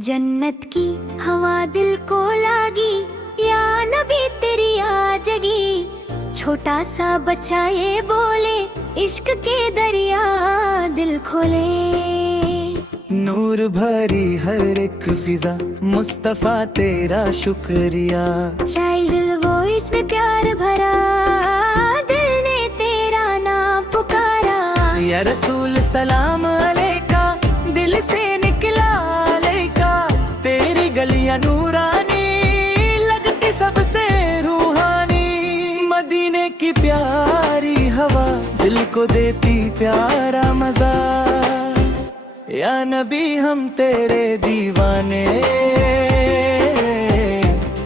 जन्नत की हवा दिल को लागी, या नबी तेरी आ जगी। छोटा सा बच्चा ये बोले, इश्क के दरिया दिल खोले। नूर भरी हर एक फिजा, मुस्तफा तेरा शुक्रिया। चाइल्ड वॉइस में प्यार भरा, दिल ने तेरा नाम पुकारा। या रसूल सलाम अलैका, दिल से निकला अलैका। तेरी गलियां नूरानी, लगती सबसे रूहानी। मदीने की प्यारी हवा, दिल को देती प्यारा मजा। या नबी हम तेरे दीवाने,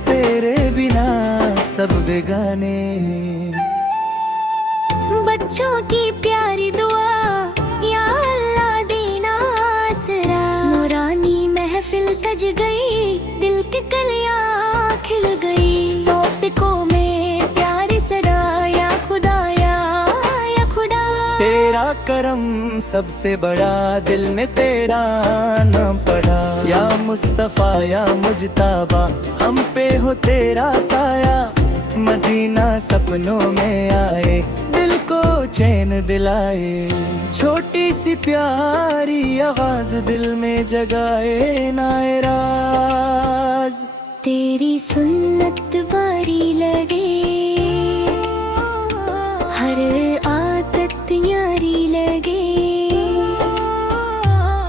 तेरे बिना सब बेगाने। बच्चों की प्यारी दुआ, या अल्लाह देना आसरा। नूरानी महफिल सज गई, दिल की कलियां खिल गई। सौफ्टिकों में प्यारी सदा, या खुदा या खुदा। तेरा करम सबसे बड़ा, दिल ने तेरा नाम पढ़ा। या मुस्तफा या मुजताबा, हम पे हो तेरा साया। मदीना सपनों में आए, दिल को चैन दिलाए। छोटी सी प्यारी आवाज, दिल में जगाए नायराज। तेरी सुन्नत बारी लगे, हर आदत यारी लगे।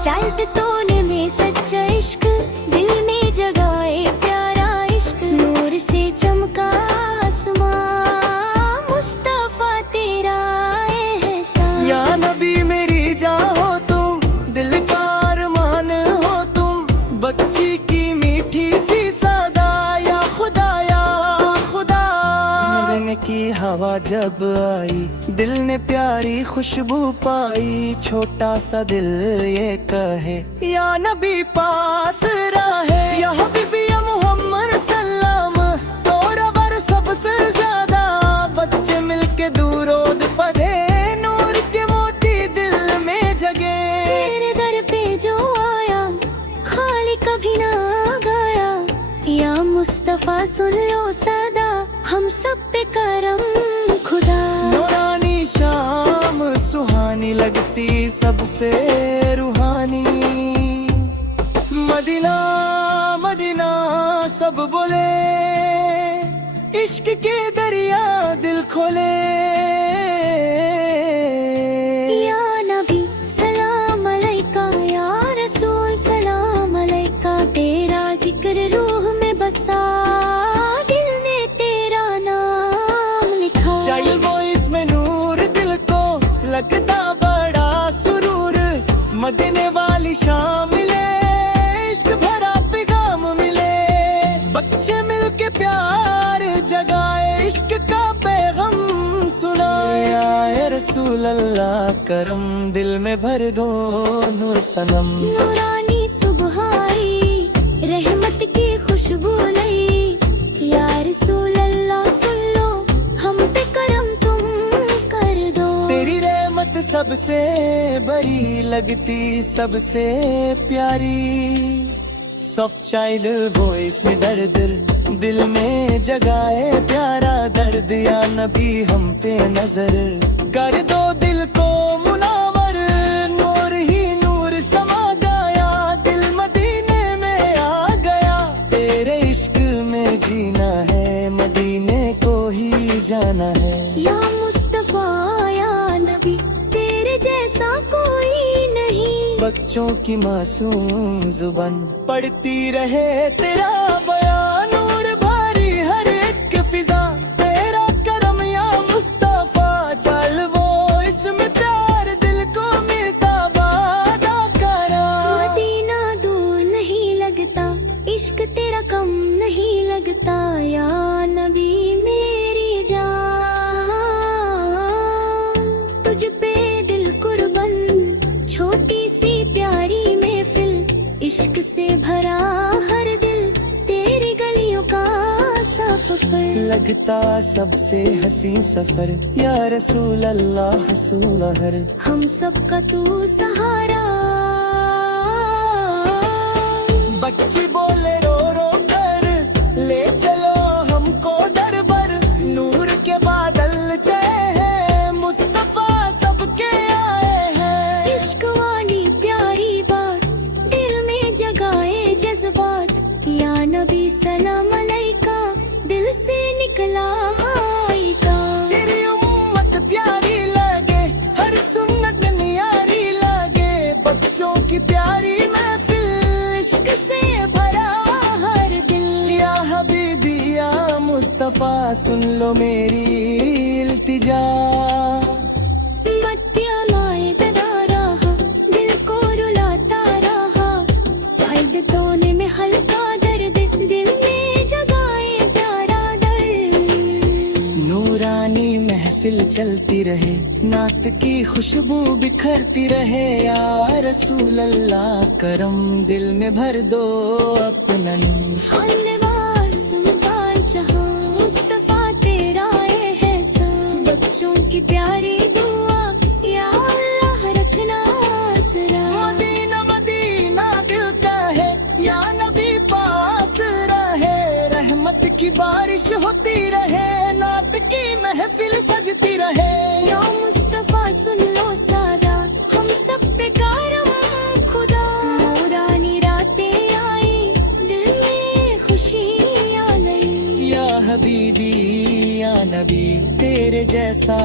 चाहत तूने में सच्चा इश्क, दिल में जगाए प्यारा इश्क। नूर से चमका आसमां, मुस्तफा तेरा एहसान। या नबी मेरी जान हो तुम, दिल का अरमान हो तुम। बच्ची की मीठी सी सदा, या खुदा या खुदा। मिलने की हवा जब आई, दिल ने प्यारी खुशबू पाई। छोटा सा दिल ये कहे, या नबी पास रहे। या हबीबी या मोहम्मद सल्लम, तोरा बर सबसे ज्यादा। बच्चे मिलके दूरोद पढ़े, नूर के मोती दिल में जगे। तेरे दर पे जो आया, खाली कभी ना गया। या मुस्तफा सुन लो सदा, हम सब पे करम खुदा। नूरानी शाम सुहानी लगती, सबसे रूहानी। मदीना मदीना सब बोले, इश्क के दरिया दिल खोले। या नबी सलाम अलैका, या रसूल सलाम अलैका। तेरा जिक्र रूह में बसा, दिल ने तेरा नाम लिखा। चाइल्ड वॉइस में नूर, दिल को लगता बड़ा सुरूर। मदीने वाली शाम मिले, इश्क भरा पैगाम मिले। बच्चे मिलके प्यार जगाए, इश्क का पैगाम सुनाए। या रसूल अल्लाह करम, दिल में भर दो नूर सनम। नूरानी सुबह आई, रहमत की खुशबू लाई। या रसूल अल्लाह सुन लो, हम पे करम तुम कर दो। तेरी रहमत सबसे बड़ी लगती, सबसे प्यारी। सॉफ्ट चाइल्ड वॉइस में दर्द, दिल में जगाए प्यारा दर्द। या नबी हम पे नजर, कर दो दिल को मुनावर। नूर ही नूर समा गया, दिल मदीने में आ गया। तेरे इश्क में जीना है, मदीने को ही जाना है। या मुस्तफा या नबी, तेरे जैसा कोई नहीं। बच्चों की मासूम जुबान, पढ़ती रहे तेरा बयान। नूर भरी हर एक फिजा, तेरा करम या मुस्तफा। चल वो इसमें प्यार, दिल को मिलता वादा करा। मदीना दूर नहीं लगता, इश्क तेरा कम नहीं लगता। या नबी मेरी जान, तुझ पे दिल कुर्बान। छोटी सी प्यारी महफिल, इश्क से भरा हर दिल। तेरी गलियों का सफर, लगता सबसे हसी सफर। या रसूल अल्लाह हसूल हर, हम सब का तू सहारा। बच्ची बोले रो रो कर, ले चलो हमको दर बर। नूर के बादल छाए हैं, मुस्तफा सबके आए हैं। इश्क वाली प्यारी बात दिल में जगाए जज्बात, या नबी सलाम अलैका, दिल से निकला हाय का। तेरी उम्मत प्यारी लगे, हर सुन्नत न्यारी लगे। बच्चों की प्यारी महफिल, इश्क से भरा हर दिल। या हबीबी या मुस्तफा, सुन लो मेरी इल्तिजा। मत्यामाए ददा रहा, दिल को रुलाता रहा। चांद कोने में हल्का दर्द, दिल में जगाए प्यारा दर्द। नूरानी महफिल चलती रहे, नात की खुशबू बिखरती रहे। या रसूल अल्लाह करम, दिल में भर दो अपना नूर। खानवास मुबाल जहां, मुस्तफा तेरा एहसान। बच्चों की प्यारी दुआ, या अल्लाह रखना आसरा। मदीना मदीना दिल का है, या नबी पास रहे। रहमत की बारिश होती रहे, नात की महफिल सजती रहे। या मुस्तफा सुन लो सादा, हम सब पे करम खुदा। नूरानी रातें आई, दिल में खुशियाँ लाई। या हबीबी या नबी, तेरे जैसा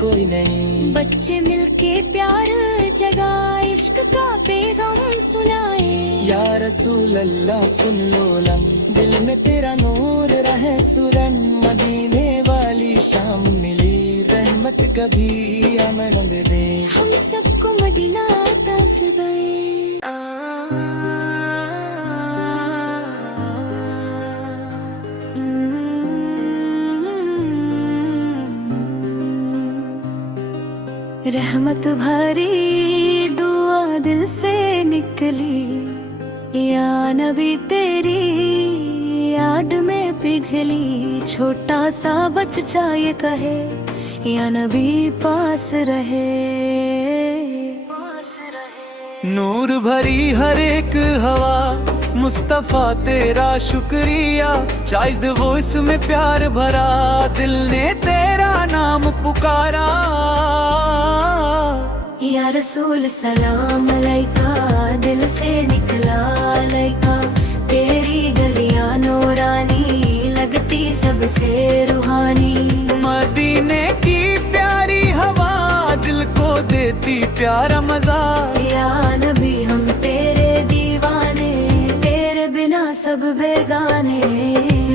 कोई नहीं। बच्चे मिलके प्यार जगा, इश्क का पैगाम सुनाए। या रसूल अल्लाह सुन लो लम, दिल में तेरा नूर रहे सुरन। मदीने वाली शाम मिली, रहमत कभी अमन दे। हम सबको मदीना आता से गए। रहमत भरी दुआ दिल से निकली, या नबी तेरी याद में पिघली। छोटा सा बच्चा ये कहे, या नबी पास रहे। नूर भरी हर एक हवा, मुस्तफा तेरा शुक्रिया। चाइल्ड वॉइस में प्यार भरा, दिल ने तेरा नाम पुकारा। या रसूल सलाम अलैका, दिल से निकला अलैका। तेरी गलियां नूरानी, लगती सबसे रूहानी। मदीने की प्यारी हवा, दिल को देती प्यारा मजा। या नबी हम तेरे दीवाने, तेरे बिना सब बेगाने।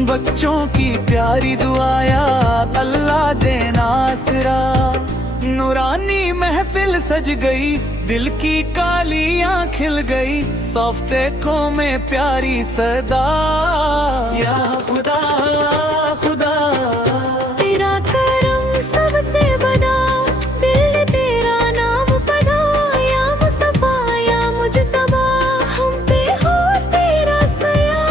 बच्चों की प्यारी दुआया, अल्लाह देना आसरा। नूरानी महफिल सज गई, दिल की कालियां खिल गई। सौफ्ते को में प्यारी सदा, या खुदा खुदा। तेरा करम सबसे बड़ा, दिल ने तेरा नाम पढ़ा। या मुस्तफा या मुजतबा, हम पे हो तेरा सया।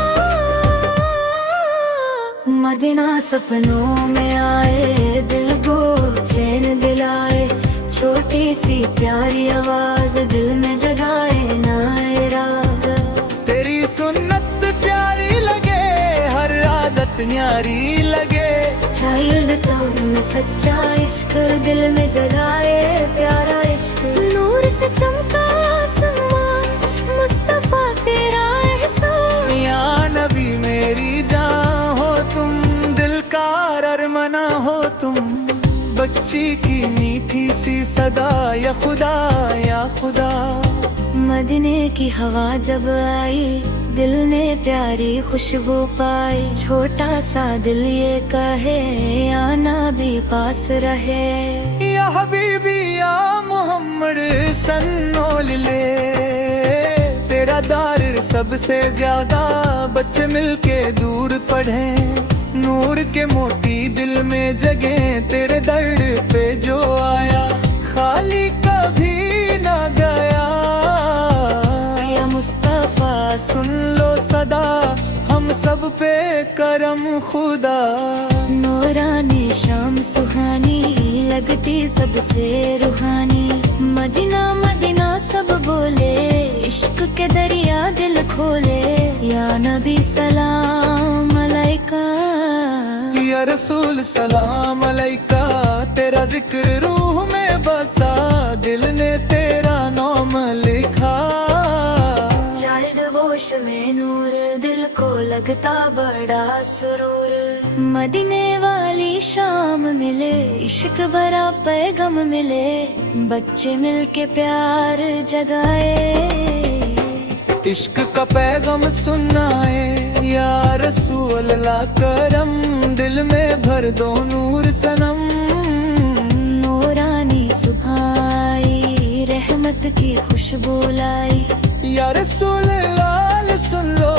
मदीना सपनों में आए, दिल को चैन दिलाए। छोटी सी प्यारी आवाज, दिल में जगाए नाए राज। तेरी सुन्नत प्यारी लगे, हर आदत न्यारी लगे। चाइल्ड तो में सच्चा इश्क, दिल में जगाए प्यारा इश्क। नूर से चमका आसमां, मुस्तफा तेरा एहसान। या नबी मेरी जान हो तुम, दिल का अरमाना हो तुम। बच्ची की मीठी सी सदा, या खुदा या खुदा। मदीने की हवा जब आई, दिल ने प्यारी खुशबू पाई। छोटा सा दिल ये कहे, या नबी पास रहे। या हबीबी या मोहम्मद सन्नोल ले, तेरा दार सबसे ज्यादा। बच्चे मिलके दूर पढ़े, नूर के मोती दिल में जगे। तेरे दर पे जो आया, खाली कभी ना गया। या मुस्तफा सुन लो सदा, हम सब पे करम खुदा। नूरानी शाम सुहानी, लगती सबसे रूहानी। मदीना मदीना सब बोले, इश्क के दरिया दिल खोले। नबी सलाम अलैका, या रसूल सलाम अलैका। तेरा जिक्र रूह में बसा, दिल ने तेरा नाम लिखा। शायद होश में नूर, दिल को लगता बड़ा सुरूर। मदीने वाली शाम मिले, इश्क भरा पैगाम मिले, बच्चे मिलके प्यार जगाए। इश्क का पैगाम सुनाए, या रसूल अल्लाह करम, दिल में भर दो नूर सनम। नूरानी सुबह आई, रहमत की खुशबू लाई। या रसूल लाल सुन लो,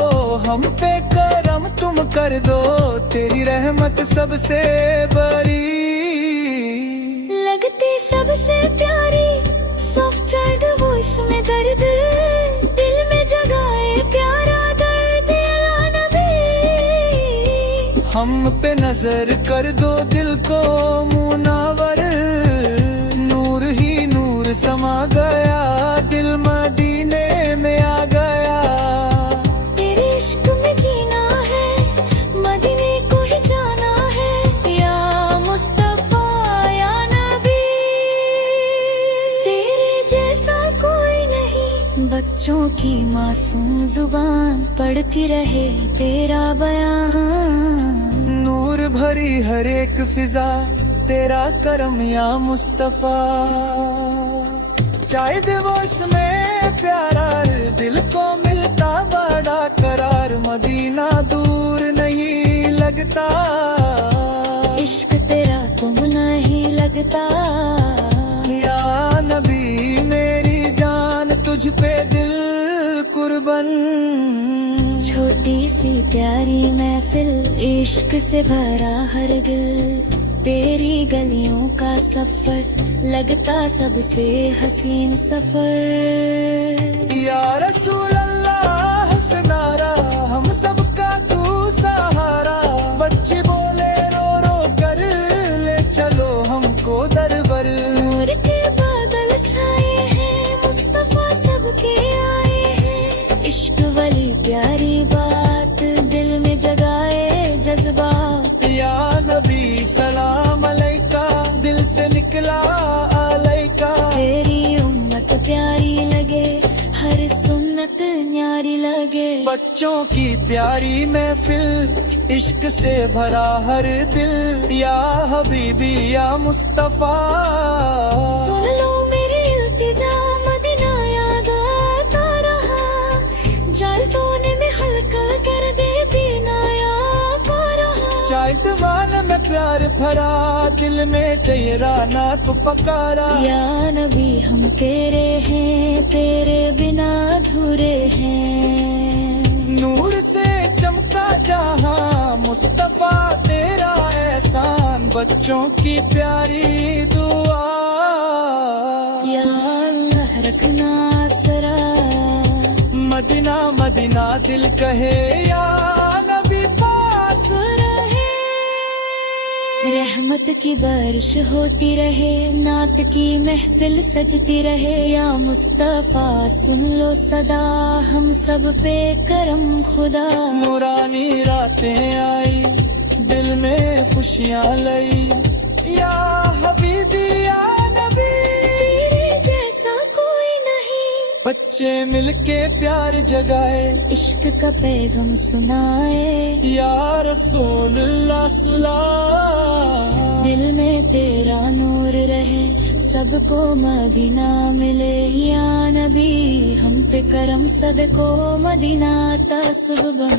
हम पे करम तुम कर दो, तेरी रहमत सबसे बड़ी। लगती सबसे प्यारी, सॉफ्ट चाइल्ड वॉइस में दर्द, दिल में जगाए प्यारा दर्द या नबी। हम पे नजर कर दो, दिल को मुनावर, नूर ही नूर समा गया, दिल मदीने में आ गया। तेरे इश्क में जीना है, मदीने को ही जाना है, या मुस्तफा या नबी। तेरे जैसा कोई नहीं, बच्चों की मासूम जुबान पढ़ती रहे तेरा बयान। नूर भरी हर एक फिजा, तेरा करम या मुस्तफा। चाय दिवस में प्यारा, दिल को मिलता बड़ा करार, मदीना दूर नहीं लगता। इश्क तेरा तुम नहीं लगता, या नबी मेरी जान, तुझ पे दिल कुर्बन। छोटी सी प्यारी महफिल, इश्क से भरा हर दिल। तेरी गलियों का सफर, लगता सबसे हसीन सफर। या रसूल अल्लाह से नारा, हम सबका तू सहारा। बच्चे बोले रो रो कर, ले चलो हमको दरबर। नूर के बादल छाए हैं, मुस्तफा सबके आए हैं। इश्क वाली प्यारी बात, दिल में जगाए जज्बात। या नबी सलाम अलैका, दिल से निकला अलैका। तेरी उम्मत प्यारी लगे, हर सुन्नत न्यारी लगे। बच्चों की प्यारी महफिल, इश्क से भरा हर दिल। या हबीबी या मुस्तफा, सुन लो मेरी इल्तिजा, मदीना याद आता रहा। जाल तोने में हल्का कर दे, बिना याद आ रहा। चाय दीवान में प्यार भरा, दिल में तेरा नात पकारा। या नबी हम तेरे हैं, तेरे बिना अधूरे हैं। नूर से चमका जहां, मुस्तफा तेरा एहसान, बच्चों की प्यारी दुआ। या अल्लाह रखना सरा, मदीना मदीना दिल कहे, या नबी पास रहे। रहमत की बारिश होती रहे, नात की महफिल सजती रहे। या मुस्तफा सुन लो सदा, हम सब पे करम खुदा। नूरानी रातें आई, दिल में खुशियाँ लाई। या हबीबी या नबी, तेरे जैसा कोई नहीं, बच्चे मिलके प्यार जगाए, इश्क का पैगाम सुनाए। या रसूल अल्लाह सलाम। दिल में तेरा नूर रहे, सबको मदीना मिले। या नबी हम पे करम, सबको मदीना ता सुबह।